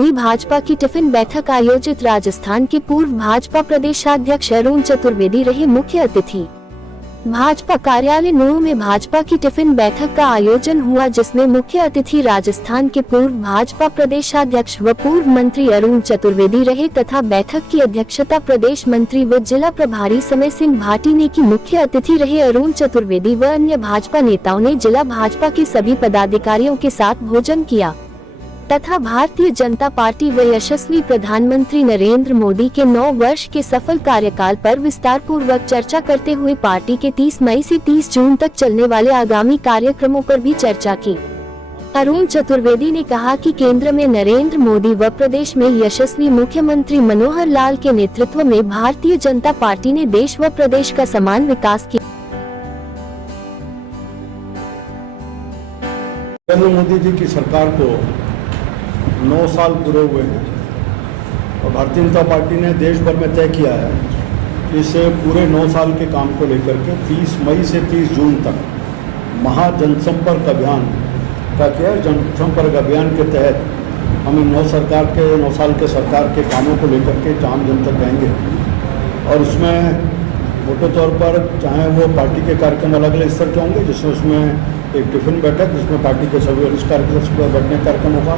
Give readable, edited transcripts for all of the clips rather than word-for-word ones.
हुई भाजपा की टिफिन बैठक आयोजित। राजस्थान के पूर्व भाजपा प्रदेशाध्यक्ष अरुण चतुर्वेदी रहे मुख्य अतिथि। भाजपा कार्यालय नूंह में भाजपा की टिफिन बैठक का आयोजन हुआ, जिसमें मुख्य अतिथि राजस्थान के पूर्व भाजपा प्रदेशाध्यक्ष व पूर्व मंत्री अरुण चतुर्वेदी रहे तथा बैठक की अध्यक्षता प्रदेश मंत्री व जिला प्रभारी समय सिंह भाटी ने की। मुख्य अतिथि रहे अरुण चतुर्वेदी व अन्य भाजपा नेताओं ने जिला भाजपा के सभी पदाधिकारियों के साथ भोजन किया तथा भारतीय जनता पार्टी व यशस्वी प्रधानमंत्री नरेंद्र मोदी के 9 वर्ष के सफल कार्यकाल पर विस्तार पूर्वक चर्चा करते हुए पार्टी के 30 मई से 30 जून तक चलने वाले आगामी कार्यक्रमों पर भी चर्चा की। अरुण चतुर्वेदी ने कहा कि केंद्र में नरेंद्र मोदी व प्रदेश में यशस्वी मुख्यमंत्री मनोहर लाल के नेतृत्व में भारतीय जनता पार्टी ने देश व प्रदेश का समान विकास किया। नरेंद्र मोदी जी की सरकार को 9 साल पूरे हुए हैं और भारतीय जनता पार्टी ने देश भर में तय किया है कि इस पूरे 9 साल के काम को लेकर के 30 मई से 30 जून तक महाजनसंपर्क अभियान का किया। जनसंपर्क अभियान के तहत हम इन 9 साल के सरकार के कामों को लेकर के आम जन तक जाएंगे और उसमें मोटे तौर पर चाहे वो पार्टी के कार्यक्रम अलग अलग स्तर के होंगे, जिसमें उसमें एक टिफिन बैठक जिसमें पार्टी के सभी वरिष्ठ कार्यकर्ता बैठने का कार्यक्रम होगा,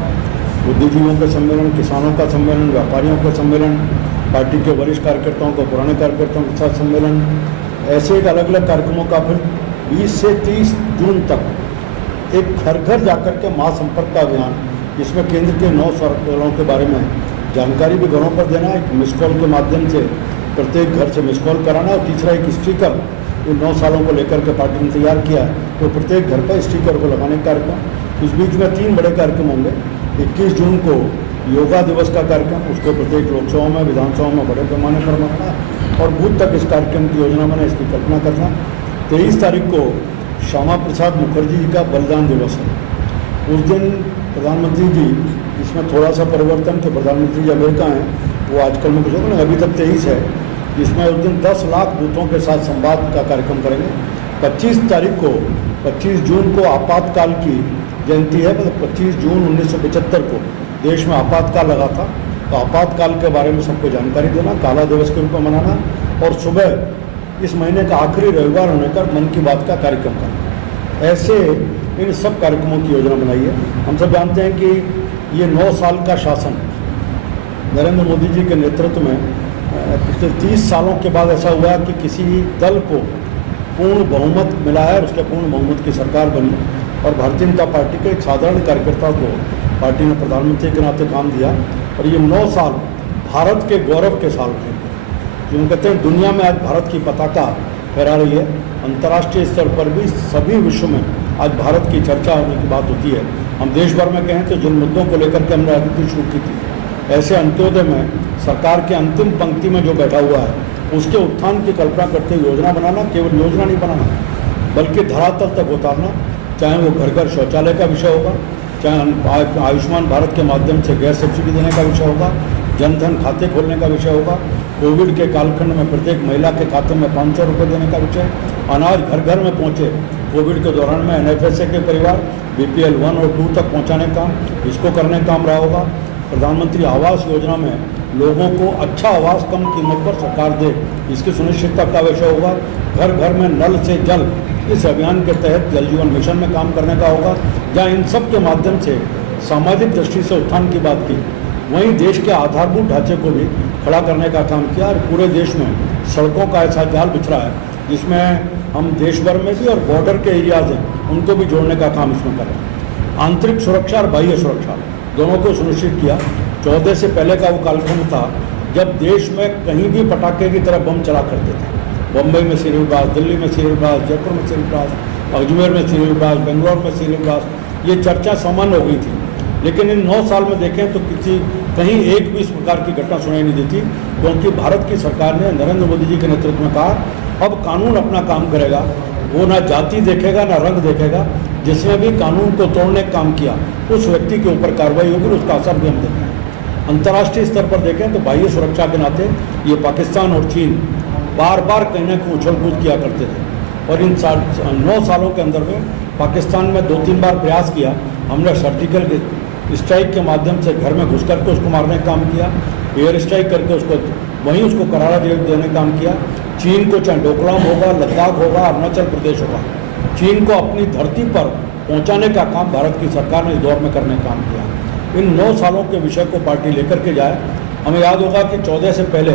बुद्धिजीवियों का सम्मेलन, किसानों का सम्मेलन, व्यापारियों का सम्मेलन, पार्टी के वरिष्ठ कार्यकर्ताओं को पुराने कार्यकर्ताओं के साथ सम्मेलन, ऐसे एक अलग अलग कार्यक्रमों का फिर 20 से 30 जून तक एक घर घर जाकर के महासंपर्क का अभियान, जिसमें केंद्र के 9 सरकारों के बारे में जानकारी भी घरों पर देना, एक मिस कॉल के माध्यम से प्रत्येक घर से मिस कॉल कराना और तीसरा एक स्टिकर इन 9 सालों को लेकर के पार्टी ने तैयार किया है तो प्रत्येक घर पर स्टिकर को लगाने का कार्यक्रम। इस बीच में 3 बड़े कार्यक्रम होंगे। 21 जून को योगा दिवस का कार्यक्रम, उसको प्रत्येक लोकसभा में विधानसभा में बड़े पैमाने पर मनाना और बूथ तक इस कार्यक्रम की योजना बनाए, इसकी कल्पना करना। 23 तारीख को श्यामा प्रसाद मुखर्जी जी का बलिदान दिवस है। उस दिन प्रधानमंत्री जी, इसमें थोड़ा सा परिवर्तन कि प्रधानमंत्री जी अमेरिका हैं, वो आजकल में कुछ होगा, अभी तक 23 है, जिसमें उस दिन 10 लाख बूथों के साथ संवाद का कार्यक्रम करेंगे। 25 जून को आपातकाल की जयंती है, मतलब 25 जून 1975 को देश में आपातकाल लगा था, तो आपातकाल के बारे में सबको जानकारी देना, काला दिवस के रूप में मनाना और सुबह इस महीने का आखिरी रविवार होने पर मन की बात का कार्यक्रम करना। ऐसे इन सब कार्यक्रमों की योजना बनाई है। हम सब जानते हैं कि ये 9 साल का शासन नरेंद्र मोदी जी के नेतृत्व में पिछले 30 सालों के बाद ऐसा हुआ कि किसी दल को पूर्ण बहुमत मिला है और उसके पूर्ण बहुमत की सरकार बनी और भारतीय जनता पार्टी के एक साधारण कार्यकर्ता को पार्टी ने प्रधानमंत्री के नाते काम दिया और ये 9 साल भारत के गौरव के साल रहे। जो कहते हैं दुनिया में आज भारत की पताका फहरा रही है, अंतर्राष्ट्रीय स्तर पर भी सभी विश्व में आज भारत की चर्चा होने की बात होती है। हम देश भर में कहें तो जिन मुद्दों को लेकर के हमने राजनीति शुरू की थी, ऐसे अंत्योदय में सरकार के अंतिम पंक्ति में जो बैठा हुआ है उसके उत्थान की कल्पना करते हुए योजना बनाना, केवल योजना नहीं बनाना बल्कि धरातल तक उतारना। चाहे वो घर घर शौचालय का विषय होगा, चाहे आयुष्मान भारत के माध्यम से गैस सब्सिडी देने का विषय होगा, जनधन खाते खोलने का विषय होगा, कोविड के कालखंड में प्रत्येक महिला के खाते में 500 रुपये देने का विषय, अनाज घर घर में पहुँचे कोविड के दौरान में NFSA के परिवार BPL 1 और 2 तक पहुँचाने का काम, इसको करने का काम रहा होगा। प्रधानमंत्री आवास योजना में लोगों को अच्छा आवास कम कीमत पर सरकार दे, इसकी सुनिश्चितता का विषय होगा। घर घर में नल से जल, इस अभियान के तहत जल जीवन मिशन में काम करने का होगा, जहाँ इन सब के माध्यम से सामाजिक दृष्टि से उत्थान की बात की, वहीं देश के आधारभूत ढांचे को भी खड़ा करने का काम किया और पूरे देश में सड़कों का ऐसा जाल बिछरा है जिसमें हम देश भर में भी और बॉर्डर के एरियाज हैं उनको भी जोड़ने का काम इसमें कर रहे हैं। आंतरिक सुरक्षा और बाह्य सुरक्षा दोनों को सुनिश्चित किया। 14 से पहले का वो कालखंड था जब देश में कहीं भी पटाखे की तरह बम चला करते थे। बम्बई में सीरियल ब्लास्ट, दिल्ली में सीरियल ब्लास्ट, जयपुर में सीरियल ब्लास्ट, अजमेर में सीरियल ब्लास्ट, बेंगलोर में सीरियल ब्लास्ट, ये चर्चा सामान्य हो गई थी। लेकिन इन 9 साल में देखें तो कहीं एक भी इस प्रकार की घटना सुनाई नहीं देती, क्योंकि भारत की सरकार ने नरेंद्र मोदी जी के नेतृत्व में कहा अब कानून अपना काम करेगा, वो ना जाति देखेगा ना रंग देखेगा, जिसने भी कानून को तोड़ने का काम किया उस व्यक्ति के ऊपर कार्रवाई होगी, उसका असर भी हम देखें। अंतर्राष्ट्रीय स्तर पर देखें तो बाह्य सुरक्षा के नाते ये पाकिस्तान और चीन बार बार कहीं ना कहीं उछल कूद किया करते थे और इन 9 सालों के अंदर में पाकिस्तान में 2-3 बार प्रयास किया हमने सर्जिकल स्ट्राइक के माध्यम से घर में घुस करके उसको मारने का काम किया, एयर स्ट्राइक करके उसको वहीं उसको करारा देने का काम किया। चीन को चाहे डोकलाम होगा, लद्दाख होगा, अरुणाचल प्रदेश होगा, चीन को अपनी धरती पर पहुंचाने का काम भारत की सरकार ने इस दौर में करने का काम किया। इन 9 सालों के विषय को पार्टी लेकर के जाए। हमें याद होगा कि 14 से पहले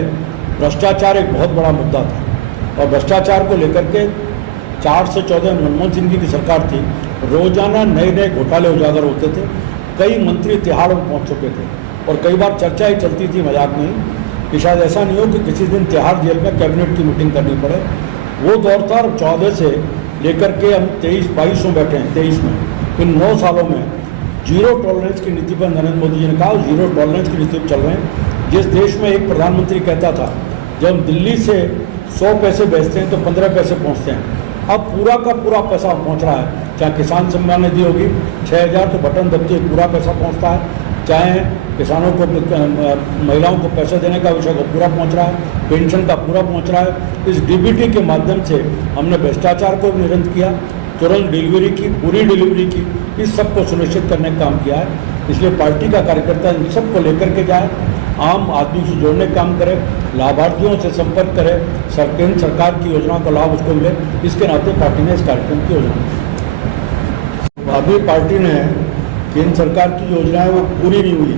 भ्रष्टाचार एक बहुत बड़ा मुद्दा था और भ्रष्टाचार को लेकर के 4 से 14 मनमोहन सिंह जी की सरकार थी। रोजाना नए नए घोटाले उजागर होते थे, कई मंत्री तिहाड़ में पहुँच चुके थे और कई बार चर्चा ही चलती थी, मजाक नहीं, कि शायद ऐसा नहीं हो कि किसी दिन तिहाड़ जेल में कैबिनेट की मीटिंग करनी पड़े। वो दौर था। 14 से लेकर के हम 23-22 में बैठे हैं, 23 में। इन 9 सालों में जीरो टॉलरेंस की नीति पर नरेंद्र मोदी जी ने कहा, जीरो टॉलरेंस की नीति पर चल रहे हैं। जिस देश में एक प्रधानमंत्री कहता था जब हम दिल्ली से 100 पैसे भेजते हैं तो 15 पैसे पहुँचते हैं, अब पूरा का पूरा पैसा पहुँच रहा है। चाहे किसान सम्मान निधि होगी 6000 तो बटन दबते पूरा पैसा पहुँचता है, चाहे किसानों को, महिलाओं को पैसे देने का विषय को पूरा पहुंच रहा है, पेंशन का पूरा पहुंच रहा है। इस डीबीटी के माध्यम से हमने भ्रष्टाचार को भी निरंतर किया, तुरंत डिलीवरी की, पूरी डिलीवरी की, इस सब को सुनिश्चित करने का काम किया है। इसलिए पार्टी का कार्यकर्ता इन सबको लेकर के जाए, आम आदमी से जोड़ने का काम करे, लाभार्थियों से संपर्क करे, केंद्र सरकार की योजनाओं का लाभ उसको मिले। इसके नाते पार्टी ने इस कार्यक्रम की योजना, अभी पार्टी ने केंद्र सरकार की योजनाएं वो पूरी नहीं हुई,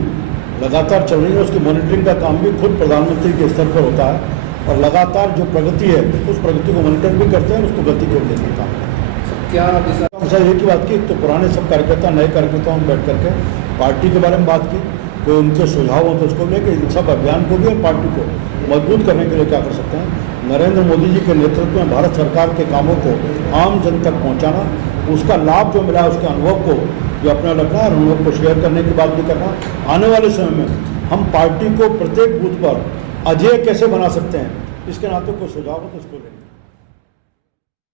लगातार चल रही है। उसकी मॉनिटरिंग का काम भी खुद प्रधानमंत्री के स्तर पर होता है और लगातार जो प्रगति है उस प्रगति को मॉनिटर भी करते हैं, उसको गति को देने का क्या सर एक ही बात की। तो पुराने सब कार्यकर्ता नए कार्यकर्ताओं में बैठ करके पार्टी के बारे में बात की, कोई उनके सुझाव हो तो उसको लेके इन सब अभियान को भी और पार्टी को मजबूत करने के लिए क्या कर सकते हैं। नरेंद्र मोदी जी के नेतृत्व में भारत सरकार के कामों को आम जन तक पहुँचाना, उसका लाभ जो मिला उसके अनुभव को जो अपना रखना और उन लोग को शेयर करने की बात भी करना। आने वाले समय में हम पार्टी को प्रत्येक बूथ पर अजेय कैसे बना सकते हैं, इसके नाते कोई सुझाव हो तो उसको लेंगे।